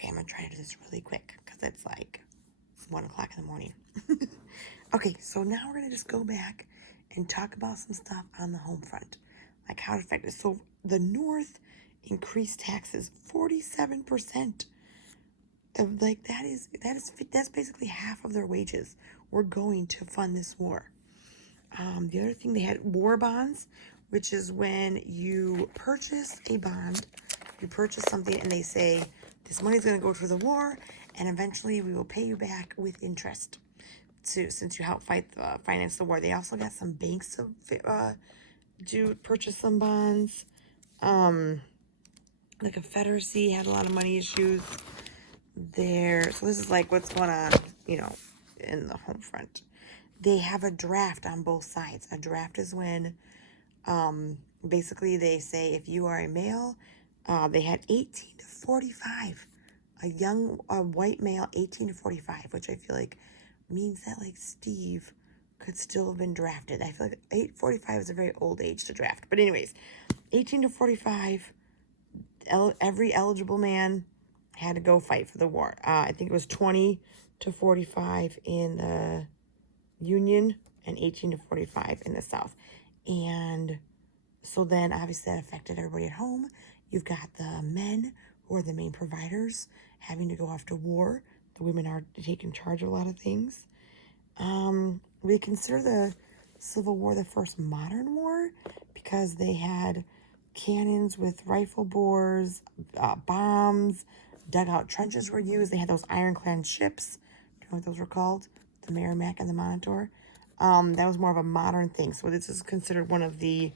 Okay, I'm going to try to do this really quick because it's like 1 o'clock in the morning. Okay, so now we're going to just go back and talk about some stuff on the home front, like how it affected. So the North increased taxes 47%. Like that's basically half of their wages were going to fund this war. The other thing, they had war bonds, which is when you purchase a bond, you purchase something and they say this money is going to go to the war and eventually we will pay you back with interest since you helped finance the war. They also got some banks to purchase some bonds. The Confederacy had a lot of money issues there. So this is like what's going on, in the home front. They have a draft on both sides. A draft is when basically they say if you are a male, they had 18 to 45. A white male, 18 to 45, which I feel like means that like Steve could still have been drafted. I feel like 845 is a very old age to draft. But anyways, 18 to 45, every eligible man had to go fight for the war. I think it was 20 to 45 in the Union and 18 to 45 in the South. And so then obviously that affected everybody at home. You've got the men who are the main providers having to go off to war. The women are taking charge of a lot of things. We consider the Civil War the first modern war because they had cannons with rifle bores, bombs, dugout trenches were used. They had those ironclad ships. Do you know what those were called? The Merrimack and the Monitor. That was more of a modern thing. So this is considered one of the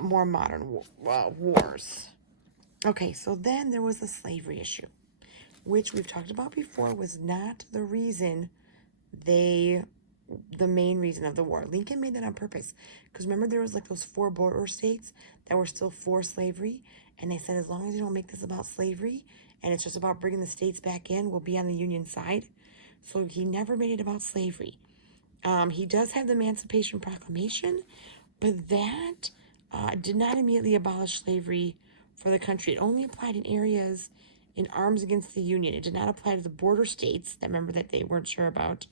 more modern wars. Okay, so then there was the slavery issue, which we've talked about before was not the main reason of the war. Lincoln made that on purpose. Because remember there was like those 4 border states that were still for slavery. And they said as long as you don't make this about slavery and it's just about bringing the states back in, we'll be on the Union side. So he never made it about slavery. He does have the Emancipation Proclamation, but that did not immediately abolish slavery for the country. It only applied in areas in arms against the Union. It did not apply to the border states that remember that they weren't sure about.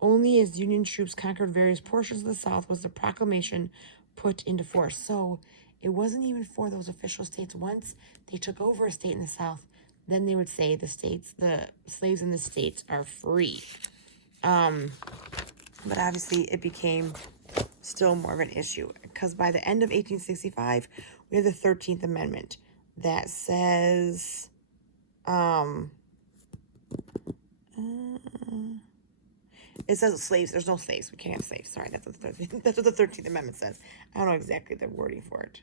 Only as Union troops conquered various portions of the South was the proclamation put into force. So it wasn't even for those official states. Once they took over a state in the South, then they would say the slaves in the states are free. But obviously it became still more of an issue because by the end of 1865, we have the 13th Amendment that says, it says slaves. There's no slaves. We can't have slaves. Sorry, that's what the 13th Amendment says. I don't know exactly the wording for it.